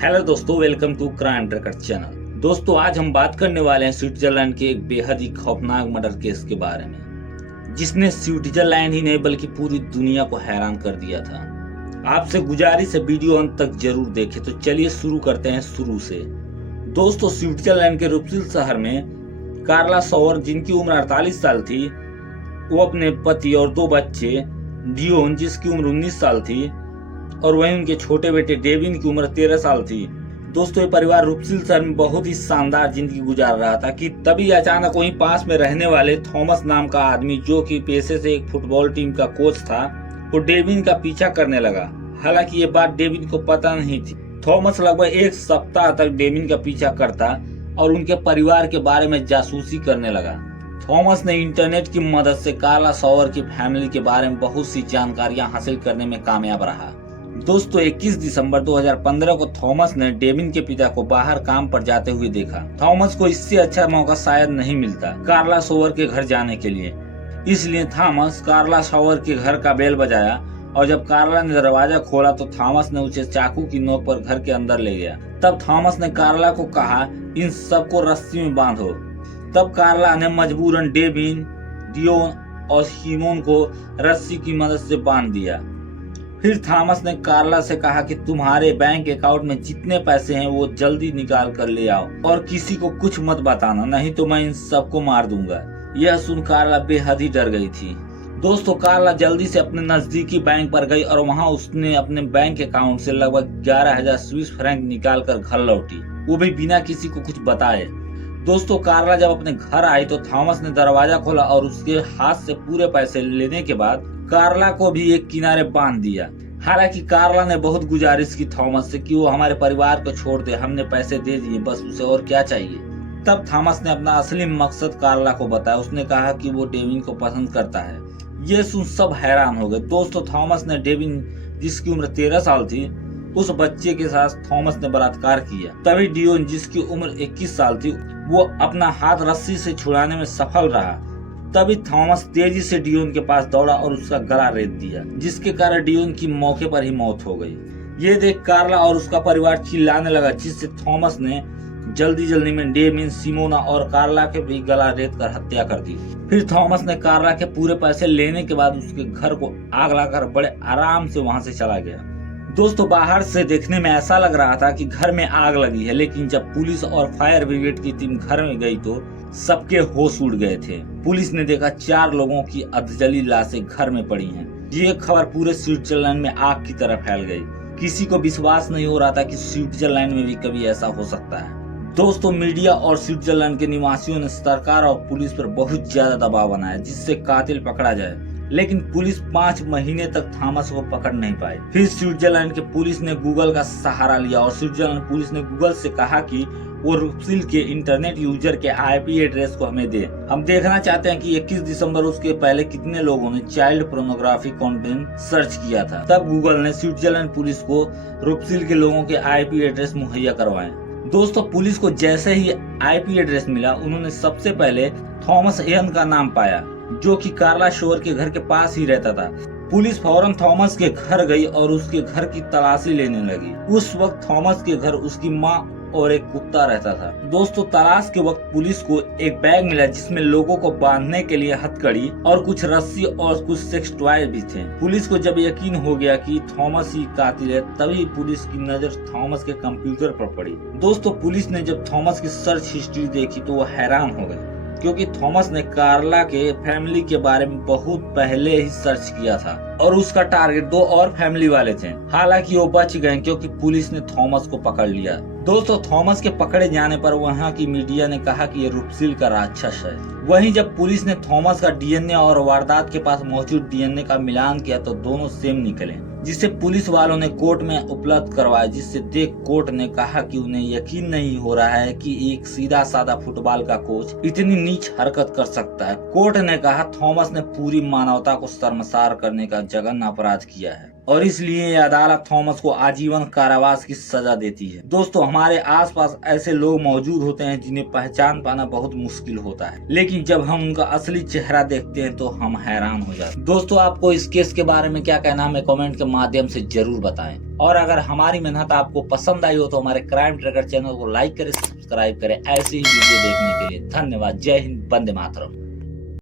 Hello दोस्तों, welcome to crime tracker channel. दोस्तों, आज हम बात करने वाले हैं स्विट्जरलैंड के एक बेहद ही खौफनाक मर्डर केस के बारे में, जिसने स्विट्जरलैंड ही नहीं बल्कि पूरी दुनिया को हैरान कर दिया था। आपसे गुजारिश है वीडियो अंत तक जरूर देखें। तो चलिए शुरू करते हैं शुरू से। दोस्तों, स्विट्जरलैंड के रुप्सिल शहर में कार्ला सौवर, जिनकी उम्र 48 साल थी, वो अपने पति और 2 बच्चे डियोन, जिसकी उम्र 19 साल थी, और वहीं उनके छोटे बेटे डेविन की उम्र 13 साल थी। दोस्तों, ये परिवार रुप्सिल शहर में बहुत ही शानदार जिंदगी गुजार रहा था कि तभी अचानक वहीं पास में रहने वाले थॉमस नाम का आदमी, जो कि पेशे से एक फुटबॉल टीम का कोच था, वो डेविन का पीछा करने लगा। हालांकि ये बात डेविन को पता नहीं थी। थॉमस लगभग 1 सप्ताह तक डेविन का पीछा करता और उनके परिवार के बारे में जासूसी करने लगा। थॉमस ने इंटरनेट की मदद से कार्ला सौवर की फैमिली के बारे में बहुत सी जानकारियां हासिल करने में कामयाब रहा। दोस्तों, 21 दिसंबर 2015 को थॉमस ने डेविन के पिता को बाहर काम पर जाते हुए देखा। थॉमस को इससे अच्छा मौका शायद नहीं मिलता कार्ला सौवर के घर जाने के लिए, इसलिए थॉमस कार्ला सौवर के घर का बेल बजाया, और जब कार्ला ने दरवाजा खोला तो थॉमस ने उसे चाकू की नोक पर घर के अंदर ले गया। तब थॉमस ने कार्ला को कहा, इन सबको रस्सी में बांधो। तब कार्ला ने मजबूरन डेविन, डियोन और सिमोन को रस्सी की मदद से बांध दिया। फिर थॉमस ने कार्ला से कहा कि तुम्हारे बैंक अकाउंट में जितने पैसे हैं वो जल्दी निकाल कर ले आओ और किसी को कुछ मत बताना, नहीं तो मैं इन सबको मार दूंगा। यह सुन कार्ला बेहद ही डर गई थी। दोस्तों, कार्ला जल्दी से अपने नजदीकी बैंक पर गई और वहां उसने अपने बैंक अकाउंट से लगभग 11,000 स्विस फ्रैंक निकाल कर घर लौटी, वो भी बिना किसी को कुछ बताए। दोस्तों, कार्ला जब अपने घर आई तो थॉमस ने दरवाजा खोला और उसके हाथ से पूरे पैसे लेने के बाद कार्ला को भी एक किनारे बांध दिया। हालांकि कार्ला ने बहुत गुजारिश की थॉमस से कि वो हमारे परिवार को छोड़ दे, हमने पैसे दे दिए, बस उसे और क्या चाहिए। तब थॉमस ने अपना असली मकसद कार्ला को बताया। उसने कहा कि वो डेविन को पसंद करता है। ये सुन सब हैरान हो गए। दोस्तों, थॉमस ने डेविन, जिसकी उम्र 13 साल थी, उस बच्चे के साथ थॉमस ने बलात्कार किया। तभी डियोन, जिसकी उम्र 21 साल थी, वो अपना हाथ रस्सी से छुड़ाने में सफल रहा। तभी थॉमस तेजी से डियोन के पास दौड़ा और उसका गला रेत दिया, जिसके कारण डियोन की मौके पर ही मौत हो गई। ये देख कार्ला और उसका परिवार चिल्लाने लगा, जिससे थॉमस ने जल्दी में डेविन, सिमोना और कार्ला के भी गला रेत कर हत्या कर दी। फिर थॉमस ने कार्ला के पूरे पैसे लेने के बाद उसके घर को आग लगाकर बड़े आराम से वहां से चला गया। दोस्तों, बाहर से देखने में ऐसा लग रहा था कि घर में आग लगी है, लेकिन जब पुलिस और फायर ब्रिगेड की टीम घर में गई तो सबके होश उड़ गए थे। पुलिस ने देखा 4 लोगों की अधजली लाशें घर में पड़ी हैं। ये खबर पूरे स्विट्जरलैंड में आग की तरह फैल गई। किसी को विश्वास नहीं हो रहा था कि स्विट्जरलैंड में भी कभी ऐसा हो सकता है। दोस्तों, मीडिया और स्विट्जरलैंड के निवासियों ने सरकार और पुलिस पर बहुत ज्यादा दबाव बनाया, जिससे कातिल पकड़ा जाए, लेकिन पुलिस 5 महीने तक थॉमस को पकड़ नहीं पाई। फिर स्विट्जरलैंड के पुलिस ने गूगल का सहारा लिया और स्विट्जरलैंड पुलिस ने गूगल से कहा कि वो रुप्सिल के इंटरनेट यूजर के आईपी एड्रेस को हमें दे। हम देखना चाहते हैं कि 21 दिसंबर उसके पहले कितने लोगों ने चाइल्ड पोर्नोग्राफी कंटेंट सर्च किया था। तब गूगल ने स्विट्जरलैंड पुलिस को रुप्सिल के लोगों के आईपी एड्रेस मुहैया करवाए। दोस्तों, पुलिस को जैसे ही आईपी एड्रेस मिला, उन्होंने सबसे पहले थॉमस एन का नाम पाया, जो कि कार्ला सौवर के घर के पास ही रहता था। पुलिस फौरन थॉमस के घर गई और उसके घर की तलाशी लेने लगी। उस वक्त थॉमस के घर उसकी माँ और एक कुत्ता रहता था। दोस्तों, तलाश के वक्त पुलिस को एक बैग मिला, जिसमें लोगों को बांधने के लिए हथकड़ी और कुछ रस्सी और कुछ सेक्स टॉय भी थे। पुलिस को जब यकीन हो गया कि थॉमस ही कातिल है, तभी पुलिस की नजर थॉमस के कंप्यूटर पर पड़ी। दोस्तों, पुलिस ने जब थॉमस की सर्च हिस्ट्री देखी तो वो हैरान हो गए, क्योंकि थॉमस ने कार्ला के फैमिली के बारे में बहुत पहले ही सर्च किया था और उसका टारगेट 2 और फैमिली वाले थे। हालांकि वो बच गए क्योंकि पुलिस ने थॉमस को पकड़ लिया। दोस्तों, थॉमस के पकड़े जाने पर वहां की मीडिया ने कहा कि ये रुप्सिल का राक्षस है। वहीं जब पुलिस ने थॉमस का डीएनए और वारदात के पास मौजूद डीएनए का मिलान किया तो दोनों सेम निकले, जिसे पुलिस वालों ने कोर्ट में उपलब्ध करवाया। जिससे देख कोर्ट ने कहा कि उन्हें यकीन नहीं हो रहा है कि एक सीधा साधा फुटबॉल का कोच इतनी नीच हरकत कर सकता है। कोर्ट ने कहा थॉमस ने पूरी मानवता को शर्मसार करने का जघन्य अपराध किया है। और इसलिए ये अदालत थॉमस को आजीवन कारावास की सजा देती है। दोस्तों, हमारे आसपास ऐसे लोग मौजूद होते हैं जिन्हें पहचान पाना बहुत मुश्किल होता है, लेकिन जब हम उनका असली चेहरा देखते हैं तो हम हैरान हो जाते हैं। दोस्तों, आपको इस केस के बारे में क्या कहना है, हमें कमेंट के माध्यम से जरूर बताएं। और अगर हमारी मेहनत आपको पसंद आई हो तो हमारे क्राइम ट्रैकर चैनल को लाइक करें, सब्सक्राइब करें। ऐसे ही वीडियो देखने के लिए धन्यवाद। जय हिंद, वंदे मातरम।